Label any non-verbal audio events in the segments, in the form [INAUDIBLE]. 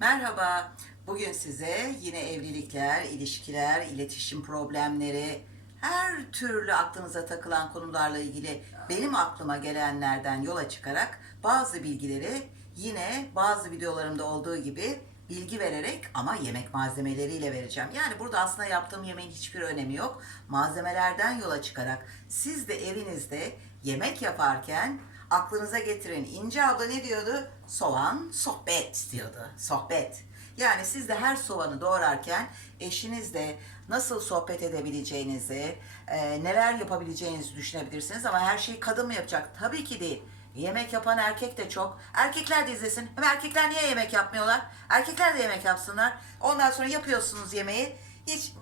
Merhaba. Bugün size yine evlilikler, ilişkiler, iletişim problemleri, her türlü aklınıza takılan konularla ilgili benim aklıma gelenlerden yola çıkarak bazı bilgileri yine bazı videolarımda olduğu gibi bilgi vererek ama yemek malzemeleriyle vereceğim. Yani burada aslında yaptığım yemeğin hiçbir önemi yok. Malzemelerden yola çıkarak siz de evinizde yemek yaparken aklınıza getirin. İnce abla ne diyordu? Soğan, sohbet diyordu. Sohbet. Yani siz de her soğanı doğrarken eşinizle nasıl sohbet edebileceğinizi, e, neler yapabileceğinizi düşünebilirsiniz. Ama her şeyi kadın mı yapacak? Tabii ki değil. Yemek yapan erkek de çok. Erkekler de izlesin. Hem erkekler niye yemek yapmıyorlar? Erkekler de yemek yapsınlar. Ondan sonra yapıyorsunuz yemeği. Hiç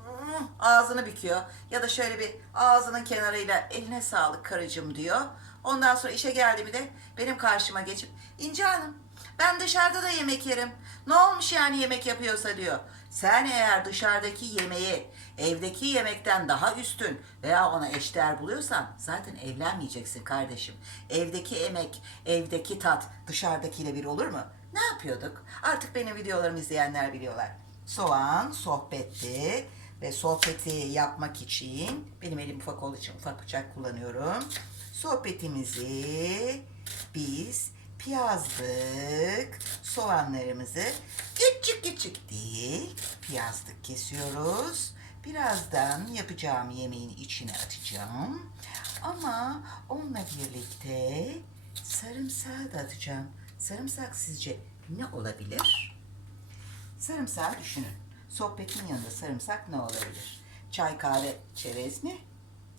ağzını büküyor. Ya da şöyle bir ağzının kenarıyla eline sağlık karıcığım diyor. Ondan sonra işe geldiğimde de benim karşıma geçip İnce Hanım ben dışarıda da yemek yerim. Ne olmuş yani yemek yapıyorsa diyor. Sen eğer dışarıdaki yemeği evdeki yemekten daha üstün veya ona eşdeğer buluyorsan zaten evlenmeyeceksin kardeşim. Evdeki emek, evdeki tat dışarıdakiyle bir olur mu? Ne yapıyorduk? Artık benim videolarımı izleyenler biliyorlar. Soğan sohbetti ve sohbeti yapmak için benim elim ufak olduğu için ufak bıçak kullanıyorum. Sohbetimizi biz piyazlık soğanlarımızı küçük küçük değil piyazlık kesiyoruz. Birazdan yapacağım yemeğin içine atacağım. Ama onunla birlikte sarımsağı da atacağım. Sarımsak sizce ne olabilir? Sarımsağı düşünün. Sohbetin yanında sarımsak ne olabilir? Çay kahve çerez mi?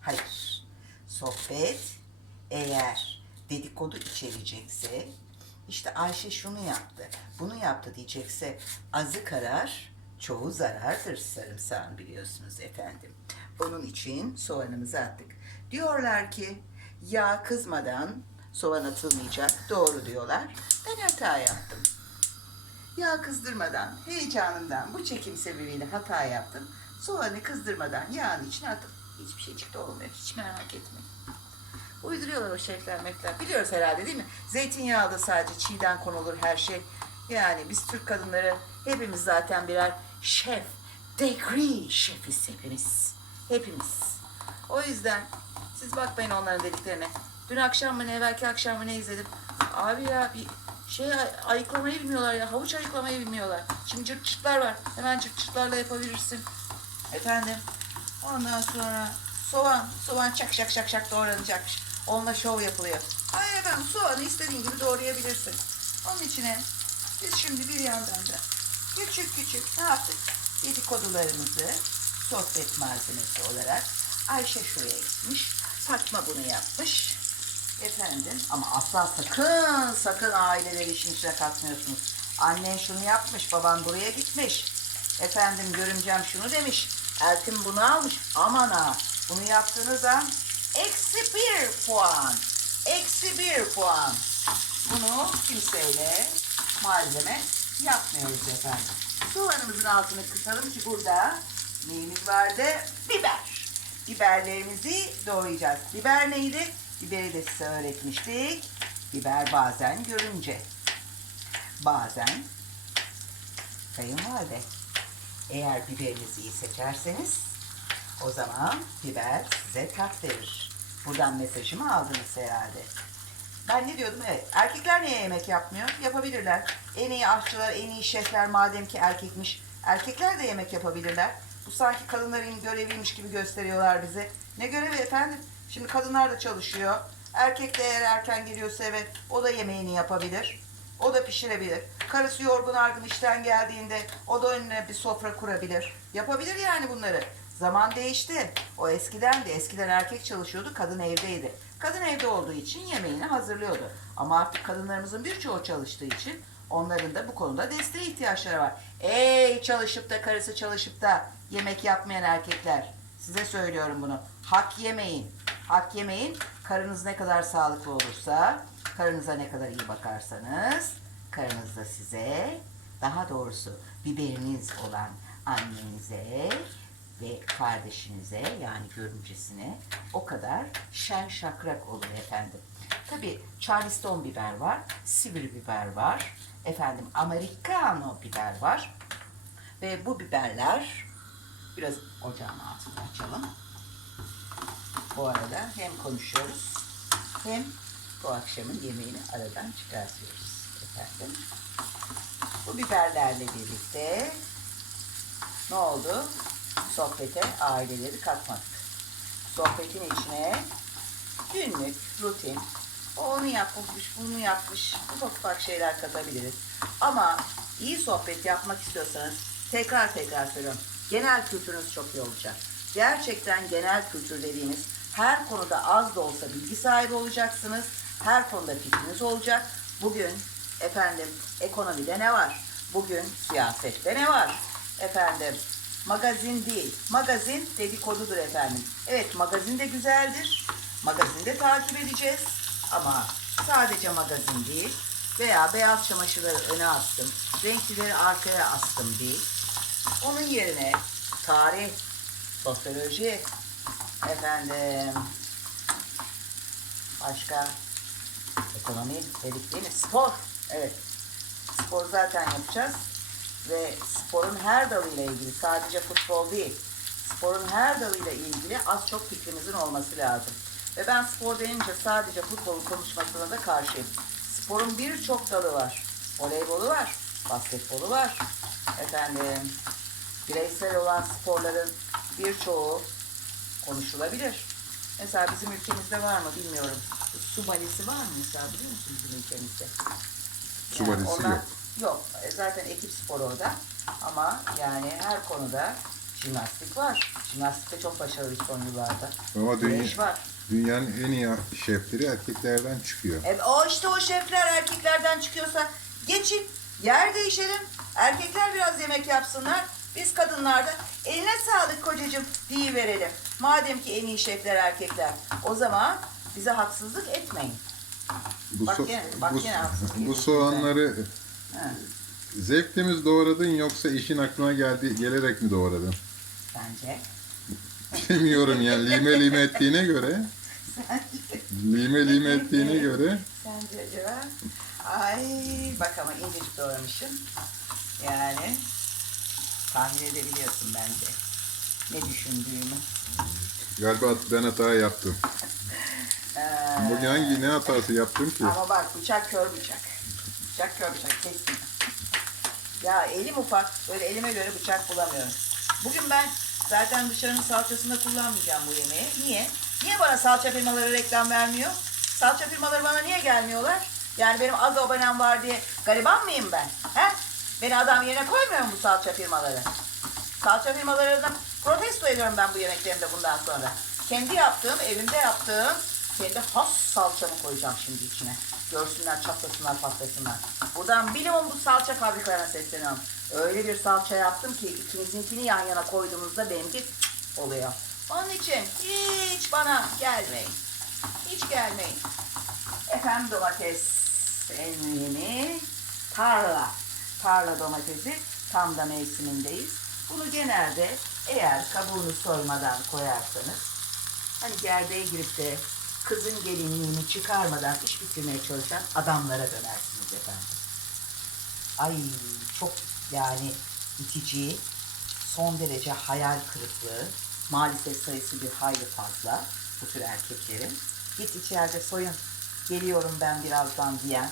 Hayır. Sohbet eğer dedikodu içerecekse işte Ayşe şunu yaptı, bunu yaptı diyecekse azı karar, çoğu zarardır sarımsağın biliyorsunuz efendim. Onun için soğanımızı attık. Diyorlar ki yağ kızmadan soğan atılmayacak. Doğru diyorlar. Ben hata yaptım. Yağ kızdırmadan, heyecanından, bu çekim sebebiyle hata yaptım. Soğanı kızdırmadan yağın içine atıp hiçbir şey çıktı olmuyor. Hiç merak etmeyin. Uyduruyorlar o şefler mekler. Biliyoruz herhalde değil mi? Zeytinyağı da sadece çiğden konulur her şey. Yani biz Türk kadınları hepimiz zaten birer şef, degree şefiz hepimiz. Hepimiz. O yüzden siz bakmayın onların dediklerine. Dün akşam mı ne, evvelki akşam mı ne izledim. Abi ya bir şey ay- ayıklamayı bilmiyorlar ya. Havuç ayıklamayı bilmiyorlar. Şimdi cırt cırtlar var. Hemen cırt cırtlarla yapabilirsin. Efendim. Ondan sonra soğan. Soğan şak şak şak şak doğranacakmış. Onunla şov yapılıyor. Ay efendim soğanı istediğin gibi doğrayabilirsin. Onun içine biz şimdi bir yandan da küçük küçük ne yaptık? Dedikodularımızı sohbet malzemesi olarak Ayşe şuraya gitmiş. Fatma bunu yapmış. Efendim ama asla sakın sakın aileleri işin içine katmıyorsunuz. Annen şunu yapmış, baban buraya gitmiş. Efendim görümcem şunu demiş. Eltim bunu almış. Aman ha bunu yaptığınız an eksi bir puan. Eksi bir puan. Bunu kimseyle malzeme yapmıyoruz efendim. Soğanımızın altını kısalım ki burada neyimiz vardı? Biber. Biberlerimizi doğrayacağız. Biber neydi? Biberi de size öğretmiştik. Biber bazen görünce. Bazen kayınvalide. Eğer biberinizi iyi seçerseniz o zaman biber size tat verir. Buradan mesajımı aldınız herhalde. Ben ne diyordum? Evet. Erkekler niye yemek yapmıyor? Yapabilirler. En iyi aşçılar, en iyi şefler madem ki erkekmiş. Erkekler de yemek yapabilirler. Bu sanki kadınların göreviymiş gibi gösteriyorlar bize. Ne görevi efendim? Şimdi kadınlar da çalışıyor. Erkek de eğer erken geliyorsa eve o da yemeğini yapabilir. O da pişirebilir. Karısı yorgun argın işten geldiğinde o da önüne bir sofra kurabilir. Yapabilir yani bunları. Zaman değişti. O eskiden de eskiden erkek çalışıyordu, kadın evdeydi. Kadın evde olduğu için yemeğini hazırlıyordu. Ama artık kadınlarımızın birçoğu çalıştığı için onların da bu konuda desteğe ihtiyaçları var. Ey çalışıp da karısı çalışıp da yemek yapmayan erkekler. Size söylüyorum bunu. Hak yemeyin. Hak yemeyin. Karınız ne kadar sağlıklı olursa, karınıza ne kadar iyi bakarsanız, karınız da size, daha doğrusu biberiniz olan annenize ve kardeşinize yani görümcesine o kadar şen şakrak olur efendim. Tabi Charleston biber var, sivri biber var, efendim Americano biber var ve bu biberler biraz ocağın altını açalım. Bu arada hem konuşuyoruz hem bu akşamın yemeğini aradan çıkartıyoruz efendim. Bu biberlerle birlikte ne oldu? Sohbete aileleri katmadık. Sohbetin içine günlük, rutin, o onu yapmış, bunu yapmış, ufak ufak şeyler katabiliriz. Ama iyi sohbet yapmak istiyorsanız tekrar tekrar söylüyorum. Genel kültürünüz çok iyi olacak. Gerçekten genel kültür dediğiniz her konuda az da olsa bilgi sahibi olacaksınız. Her konuda fikriniz olacak. Bugün efendim ekonomide ne var? Bugün siyasette ne var? Efendim magazin değil. Magazin dedikodudur efendim. Evet magazin de güzeldir. Magazinde takip edeceğiz. Ama sadece magazin değil veya beyaz çamaşırları öne astım, renklileri arkaya astım değil. Onun yerine tarih, sosyoloji, efendim başka ekonomi dedik değil mi? Spor. Evet. Spor zaten yapacağız. Ve sporun her dalıyla ilgili sadece futbol değil. Sporun her dalıyla ilgili az çok fikrimizin olması lazım. Ve ben spor denince sadece futbolu konuşmasına da karşıyım. Sporun birçok dalı var. Voleybolu var, basketbolu var. Efendim, bireysel olan sporların birçoğu konuşulabilir. Mesela bizim ülkemizde var mı bilmiyorum. Su balesi var mı mesela biliyor musun bizim ülkemizde? Su balesi onlar- yok. Yok. E, Zaten ekip spor orada. Ama yani her konuda jimnastik var. Jimnastikte çok başarılı son yıllarda. Ama dünya, var. dünyanın en iyi şefleri erkeklerden çıkıyor. E, o işte o şefler erkeklerden çıkıyorsa geçin yer değişelim. Erkekler biraz yemek yapsınlar. Biz kadınlar da eline sağlık kocacığım diye verelim. Madem ki en iyi şefler erkekler. O zaman bize haksızlık etmeyin. Bu, Bak so- yine- bak bu, yine haksızlık bu soğanları Ha, zevkle mi doğradın yoksa işin aklına geldi gelerek mi doğradın? bence. Bilmiyorum yani lime lime ettiğine göre. Lime lime ettiğine göre. Sence acaba? Ay bak ama incecik doğramışım. Yani tahmin edebiliyorsun bence. Ne düşündüğümü. Galiba ben hata yaptım. Ee, Bugün hangi ne hatası yaptım ki? Ama bak bıçak kör bıçak. Bıçak kör bıçak kestim. Ya elim ufak. Böyle elime göre bıçak bulamıyorum. Bugün ben zaten dışarının salçasında kullanmayacağım bu yemeği. Niye? Niye bana salça firmaları reklam vermiyor? Salça firmaları bana niye gelmiyorlar? Yani benim az abonem var diye gariban mıyım ben? He? Beni adam yerine koymuyor mu salça firmaları? Salça firmalarını protesto ediyorum ben bu yemeklerimde bundan sonra. Kendi yaptığım, evimde yaptığım, kendi has salçamı koyacağım şimdi içine. Görsünler, çatlasınlar, patlasınlar. Buradan bilimum bu salça fabrikalarına sesleniyorum. Öyle bir salça yaptım ki ikimizinkini yan yana koyduğumuzda benimki oluyor. Onun için hiç bana gelmeyin. Hiç gelmeyin. Efendim domates en mühimi tarla. Tarla domatesi tam da mevsimindeyiz. Bunu genelde eğer kabuğunu soymadan koyarsanız hani gerdeğe girip de kızın gelinliğini çıkarmadan iş bitirmeye çalışan adamlara dönersiniz efendim. Ay çok yani itici, son derece hayal kırıklığı, maalesef sayısı bir hayli fazla bu tür erkeklerin. Git içeride soyun, geliyorum ben birazdan diyen.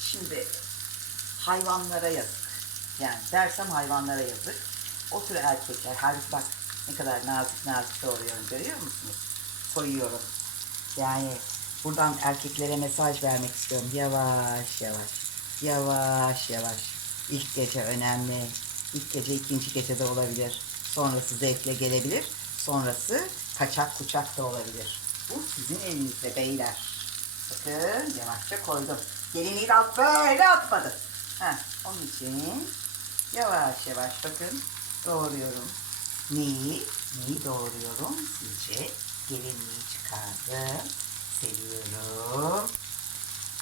Şimdi hayvanlara yazık. Yani dersem hayvanlara yazık. O tür erkekler, halbuki bak ne kadar nazik nazik doğruyorum görüyor musunuz? Soyuyorum. Yani buradan erkeklere mesaj vermek istiyorum. Yavaş yavaş, yavaş yavaş. İlk gece önemli. İlk gece ikinci gece de olabilir. Sonrası zevkle gelebilir. Sonrası kaçak kuçak da olabilir. Bu sizin elinizde beyler. Bakın yavaşça koydum. Gelinliği de böyle atmadım. Heh, onun için yavaş yavaş bakın doğruyorum. Neyi? Neyi doğruyorum? Sizce gelinliği çıkardım. Seviyorum.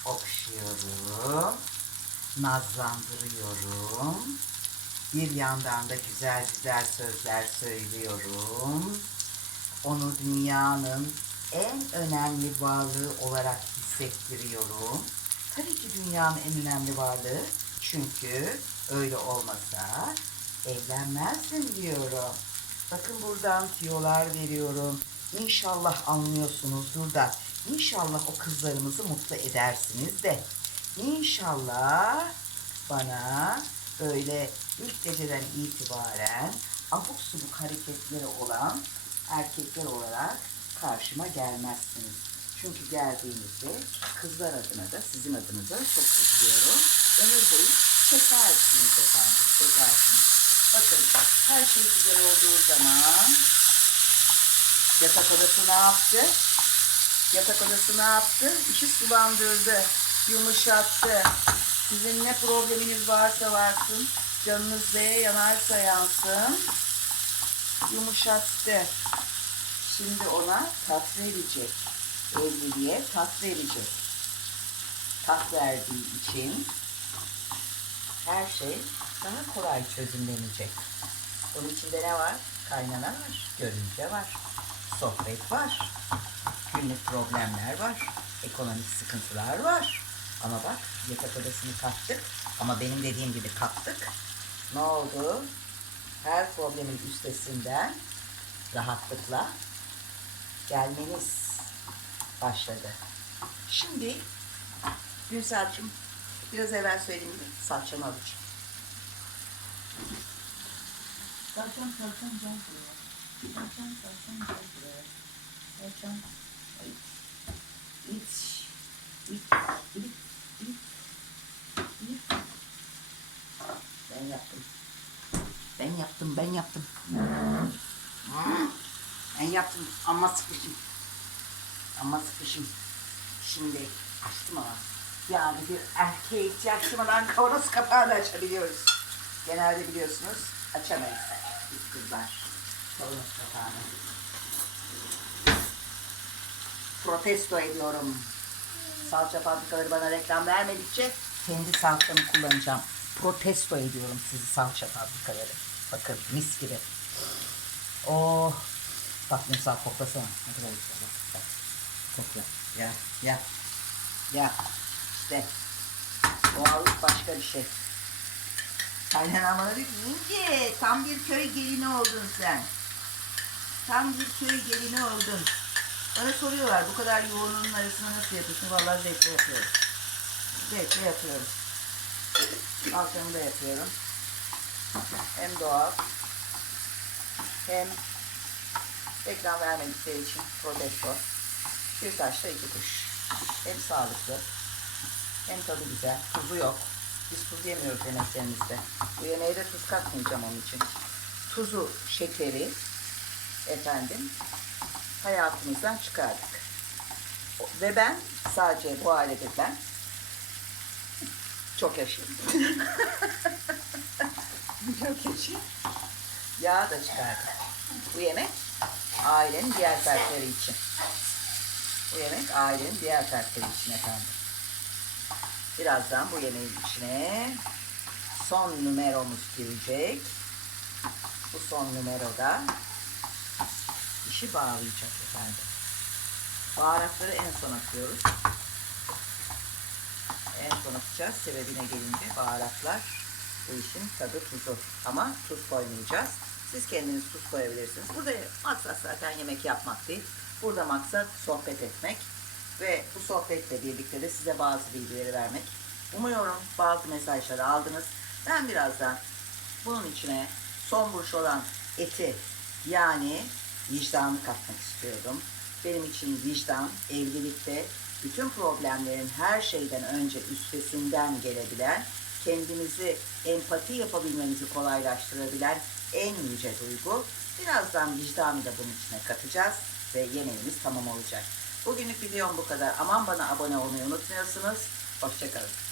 Okşuyorum. Nazlandırıyorum. Bir yandan da güzel güzel sözler söylüyorum. Onu dünyanın en önemli varlığı olarak hissettiriyorum. Tabii ki dünyanın en önemli varlığı. Çünkü öyle olmasa evlenmezdim diyorum. Bakın buradan tiyolar veriyorum. İnşallah anlıyorsunuzdur da inşallah o kızlarımızı mutlu edersiniz de İnşallah bana böyle ilk geceden itibaren abuk subuk hareketleri olan erkekler olarak karşıma gelmezsiniz. Çünkü geldiğinizde kızlar adına da sizin adınıza çok üzülüyorum. Ömür boyu çekersiniz efendim, çekersiniz. Bakın her şey güzel olduğu zaman yatak odası ne yaptı? Yatak odası ne yaptı? İşi sulandırdı, yumuşattı. Sizin ne probleminiz varsa varsın, canınız neye yanarsa yansın, yumuşattı. Şimdi ona tat verecek. Evliliğe tat verecek. Tat verdiği için her şey daha kolay çözümlenecek. Bunun içinde ne var? Kaynana var, görümce var, sohbet var, günlük problemler var, ekonomik sıkıntılar var. Ama bak yatak odasını kattık ama benim dediğim gibi kattık. Ne oldu? Her problemin üstesinden rahatlıkla gelmeniz başladı. Şimdi Gülsel'cim biraz evvel söylediğim gibi salçamı alacağım. Salçam salçam gel buraya. Salçam salçam gel buraya. Salçam. İç. İç. İç. İç. İç. Ben yaptım. Ben yaptım, ben yaptım. Ben yaptım ama sıkışım. Ama sıkışım. Şimdi açtım ama. Yani bir erkeğe ihtiyaç duymadan kavanoz kapağını açabiliyoruz. Genelde biliyorsunuz açamayız biz kızlar. Kavanoz kapağını. Protesto ediyorum. Salça fabrikaları bana reklam vermedikçe kendi salçamı kullanacağım. Protesto ediyorum sizi salça fabrikaları. Bakın mis gibi. Oh. Bak Musa koklasana. Ne kadar güzel Kokla. Ya ya. Ya. İşte. Doğallık başka bir şey. Kaynanam bana diyor ki İnce tam bir köy gelini oldun sen. Tam bir köy gelini oldun. Bana soruyorlar bu kadar yoğunluğun arasında nasıl yapıyorsun? Vallahi zevkle yapıyorum. Zevkle yapıyorum. Salçamı da yapıyorum. Hem doğal hem reklam vermedikleri için protesto. Bir taşla iki kuş. Hem sağlıklı hem tadı güzel. Tuzu yok. Biz tuz yemiyoruz yemeklerimizde. Bu yemeğe de tuz katmayacağım onun için. Tuzu, şekeri efendim hayatımızdan çıkardık. Ve ben sadece bu ailede ben çok yaşayayım. [LAUGHS] çok yaşayayım. Yağ da çıkardık. Bu yemek ailenin diğer fertleri için. Bu yemek ailenin diğer fertleri için efendim. Birazdan bu yemeğin içine son numaromuz girecek. Bu son numaroda işi bağlayacak efendim. Baharatları en son atıyoruz. En son atacağız. Sebebine gelince baharatlar bu işin tadı tuzu. Ama tuz koymayacağız. Siz kendiniz tuz koyabilirsiniz. Burada maksat zaten yemek yapmak değil. Burada maksat sohbet etmek. Ve bu sohbetle birlikte de size bazı bilgileri vermek. Umuyorum bazı mesajları aldınız. Ben birazdan bunun içine son vuruş olan eti yani vicdanı katmak istiyorum. Benim için vicdan evlilikte bütün problemlerin her şeyden önce üstesinden gelebilen, kendimizi empati yapabilmemizi kolaylaştırabilen en yüce duygu. Birazdan vicdanı da bunun içine katacağız ve yemeğimiz tamam olacak. Bugünlük videom bu kadar. Aman bana abone olmayı unutmuyorsunuz. Hoşçakalın.